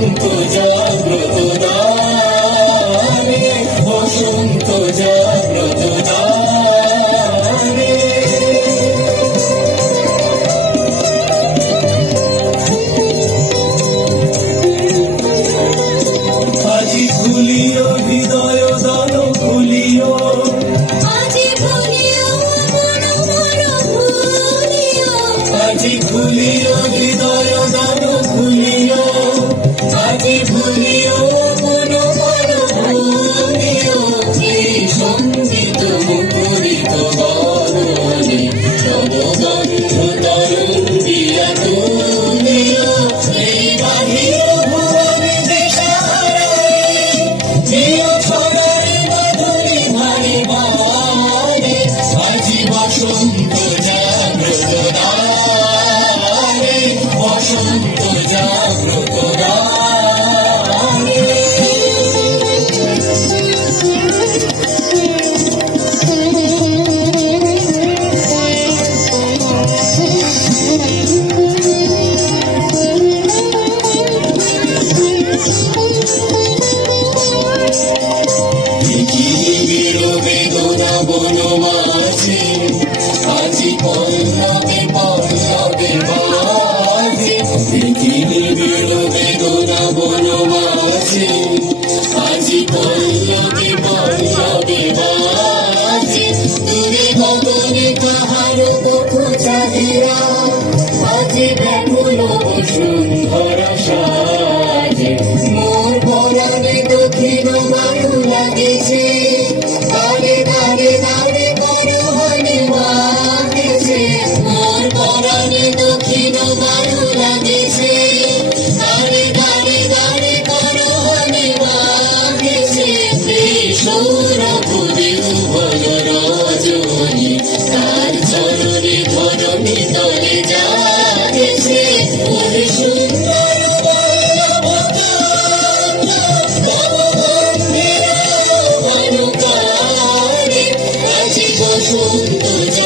বসন্ত জাগ্রত দ্বারে, বসন্ত জাগ্রত দ্বারে। আজি খুলিও হৃদয় দ্বার খুলিও, আজি খুলিও হৃদয় দ্বার খুলিও, আজি খুলিও মন মন ভুলিও। এই সঙ্গীত মুখরিত বরণে নবগন্ধ তরঙ্গিয়া তুলিও। এই বাহির ভুবনে দিশাহারায় প্রিয় ছড়ার মাধুরী ভারি বারে। আজি বসন্ত জাগ্রত দ্বারে, বসন্ত জাগ্রত দ্বারে। বেদনা বনমাঝে, আজি পল্লবে পল্লবে বাজে। বেদনা বনমাঝে, আজি পল্লবে পল্লবে বাজে। দূরে গগনে কাহার পথ চাহিয়া, আজি ব্যাকুল বসুন্ধরা সাজে। মোর পরাণে দক্ষিণ বায়ু লাগেছে, দাঁড়ে দাঁড়ে দাঁড়ে করহনি মাগেছে। মোর পরাণে দক্ষিণ বায়ু লাগেছে, দাঁড়ে দাঁড়ে দাঁড়ে করহনি মাগেছে। সৌরভে উভয় রজনী, তার চরণে ধরণী তলে জাগেছে। ওরে সুন্দর বসন্ত